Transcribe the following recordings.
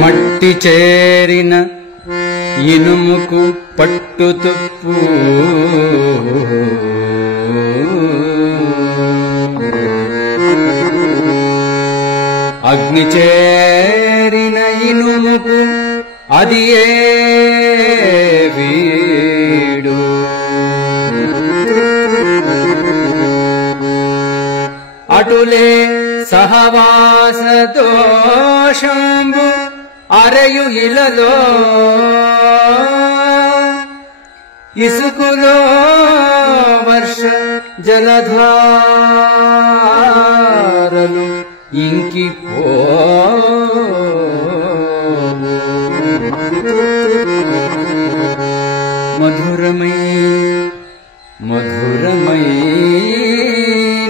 మట్టి చేరిన ఇనుముకు పట్టుతుప్పు అగ్ని చేరిన ఇనుముకు అది ఏ వీడు అటులే సహవాస దోషంబు అరయు ఇలలో ఇసుకులో వర్ష జలధారలు ఇంకిపో మధురమై మధురమై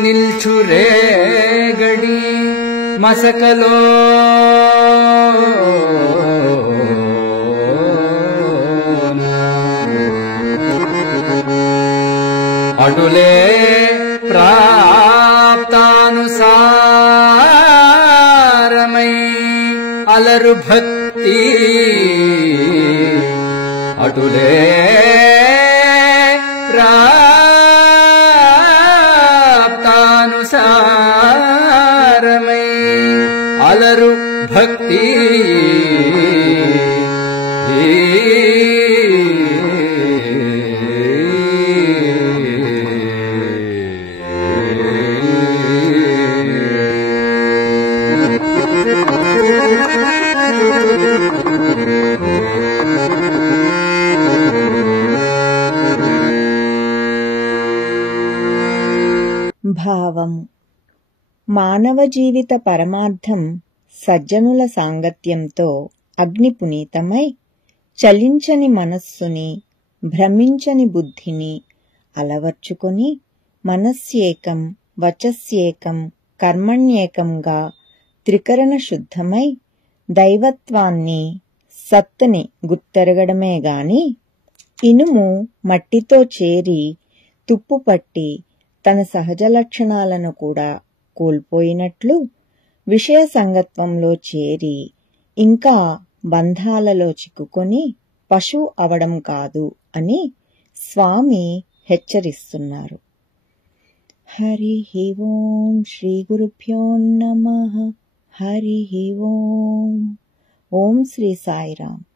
నిల్చురేగడి మసకలో అటులే ప్రాప్తానుసారమై అలరు భక్తి అటులే ప్రాప్తానుసారమై అలరు భక్తి భావం. మానవ జీవిత పరమార్థం సజ్జనుల సాంగత్యంతో అగ్ని పునీతమై చలించని మనస్సుని భ్రమించని బుద్ధిని అలవర్చుకొని మనస్యేకం వచస్యేకం కర్మణ్యేకంగా త్రికరణ శుద్ధమై దైవత్వాన్ని సత్తుని గుర్తెరగడమే గాని ఇనుము మట్టితో చేరి తుప్పుపట్టి తన సహజ లక్షణాలను కూడా కోల్పోయినట్లు విషయ సంగత్వంలో చేరి ఇంకా బంధాలలో చిక్కుకొని పశువు అవడం కాదు అని స్వామి హెచ్చరిస్తున్నారు. హరి ఓం శ్రీ గురుభ్యో నమః. హరి ఓం. ఓం శ్రీ సాయిరాం.